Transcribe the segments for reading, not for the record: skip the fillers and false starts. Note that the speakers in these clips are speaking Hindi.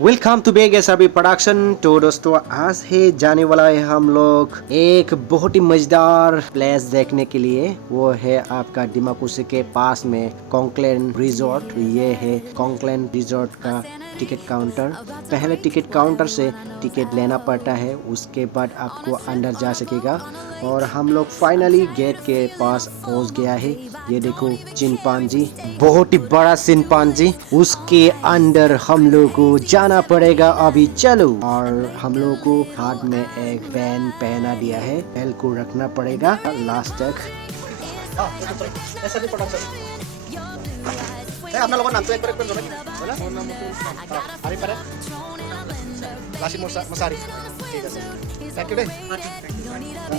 Welcome to Baig SRB production. तो दोस्तों आज है जाने वाला है हम लोग एक बहुत ही मजेदार प्लेस देखने के लिए। वो है आपका दिमापुर के पास में कॉन्क्लेन रिजॉर्ट। ये है कॉन्क्लेन रिजॉर्ट का टिकट काउंटर। पहले टिकट काउंटर से टिकट लेना पड़ता है, उसके बाद आपको अंदर जा सकेगा। और हम लोग फाइनली गेट के पास पहुंच गया है। ये देखो चिंपांजी, बहुत ही बड़ा चिंपांजी, उसके अंदर हम लोग को जाना पड़ेगा। अभी चलो। और हम लोग को हाथ में एक पेन पहना दिया है, पेन को रखना पड़ेगा लास्ट तक।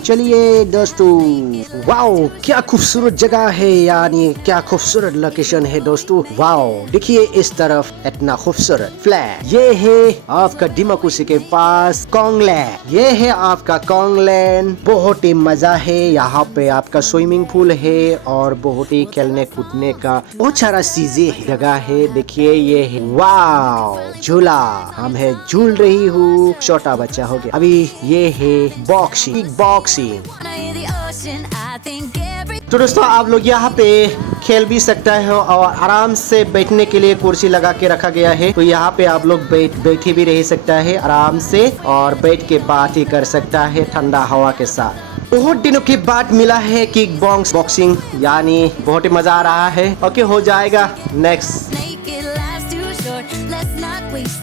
चलिए दोस्तों, वाओ क्या खूबसूरत जगह है, यानी क्या खूबसूरत लोकेशन है दोस्तों। वाओ देखिए इस तरफ इतना खूबसूरत फ्लैग। ये है आपका दिमापुर के पास कॉन्क्लेन। ये है आपका कॉन्क्लेन। बहुत ही मजा है। यहाँ पे आपका स्विमिंग पूल है और बहुत ही खेलने कूदने का बहुत सारा चीजें जगह है। देखिए ये है वाओ झूला, हम है झूल रही हूँ, छोटा बच्चा हो गया। अभी ये है बॉक्सिंग। तो दोस्तों आप लोग यहाँ पे खेल भी सकता है और आराम से बैठने के लिए कुर्सी लगा के रखा गया है। तो यहाँ पे आप लोग बैठे भी रह सकता है आराम से, और बैठ के बात ही कर सकता है ठंडा हवा के साथ। बहुत दिनों के बाद मिला है किक बॉक्सिंग, यानी बहुत ही मजा आ रहा है। ओके हो जाएगा नेक्स्ट।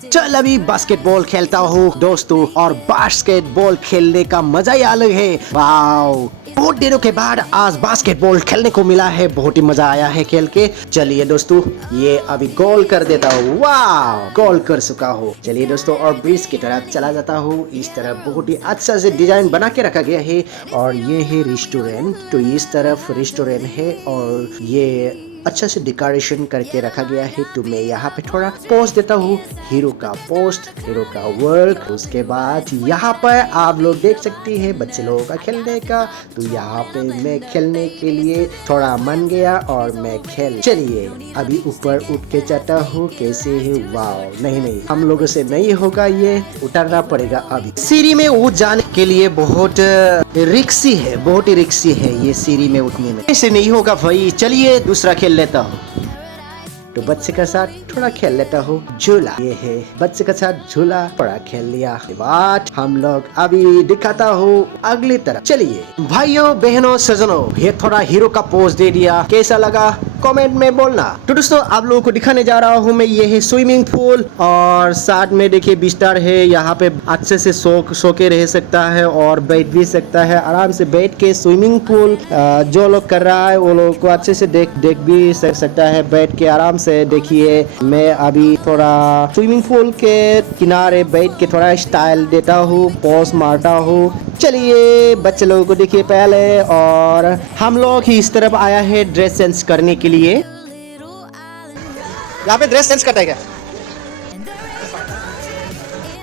चल अभी बास्केटबॉल खेलता हूँ दोस्तों, और बास्केटबॉल खेलने का मजा ही अलग है। वाओ बहुत दिनों के बाद आज बास्केटबॉल खेलने को मिला है, बहुत ही मजा आया है खेल के। चलिए दोस्तों ये अभी गोल कर देता हूँ। वाह गोल कर चुका हूँ। चलिए दोस्तों और ब्रिज की तरफ चला जाता हूँ। इस तरफ बहुत ही अच्छा से डिजाइन बना के रखा गया है। और ये है रेस्टोरेंट, तो इस तरफ रेस्टोरेंट है और ये अच्छा से डेकोरेशन करके रखा गया है। तो मैं यहाँ पे थोड़ा पोस्ट देता हूँ, हीरो का पोस्ट, हीरो का वर्क। उसके बाद यहाँ पर आप लोग देख सकते हैं बच्चे लोगों का खेलने का। तो यहाँ पे मैं खेलने के लिए थोड़ा मन गया और मैं खेल। चलिए अभी ऊपर उठ के जाता हूँ। कैसे है, वाव नहीं हम लोगों से नहीं होगा, ये उतरना पड़ेगा। अभी सीढ़ी में उठ जाने के लिए बहुत रिक्सी है, बहुत ही रिक्सी है ये सीढ़ी में उठने में। ऐसे नहीं होगा भाई। चलिए दूसरा खेल लेता हूँ। तो बच्चे के साथ थोड़ा खेल लेता हूँ झूला। ये है बच्चे के साथ झूला, थोड़ा खेल लिया। बात हम लोग अभी दिखाता हूँ अगली तरफ। चलिए भाइयों बहनों सजनों, ये थोड़ा हीरो का पोज दे दिया, कैसा लगा कमेंट में बोलना। तो दोस्तों आप लोगों को दिखाने जा रहा हूँ मैं, ये है स्विमिंग पूल और साथ में देखिए बिस्तर है। यहाँ पे अच्छे से सो के रह सकता है और बैठ भी सकता है। आराम से बैठ के स्विमिंग पूल जो लोग कर रहा है वो लोग को अच्छे से देख भी सकता है बैठ के आराम से। देखिए मैं अभी थोड़ा स्विमिंग पूल के किनारे बैठ के थोड़ा स्टाइल देता हूँ, पोज मारता हूँ। चलिए बच्चे लोगों को देखिए पहले, और हम लोग ही इस तरफ आया है ड्रेस चेंज करने के लिए। यहाँ पे ड्रेस चेंज करता है क्या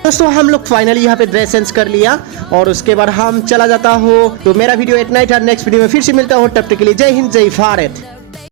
दोस्तों? हम लोग फाइनली यहाँ पे ड्रेस चेंज कर लिया और उसके बाद हम चला जाता हूँ। तो मेरा वीडियो इतना ही था। नेक्स्ट वीडियो में फिर से मिलता हूँ, तब तक के लिए जय हिंद जय भारत।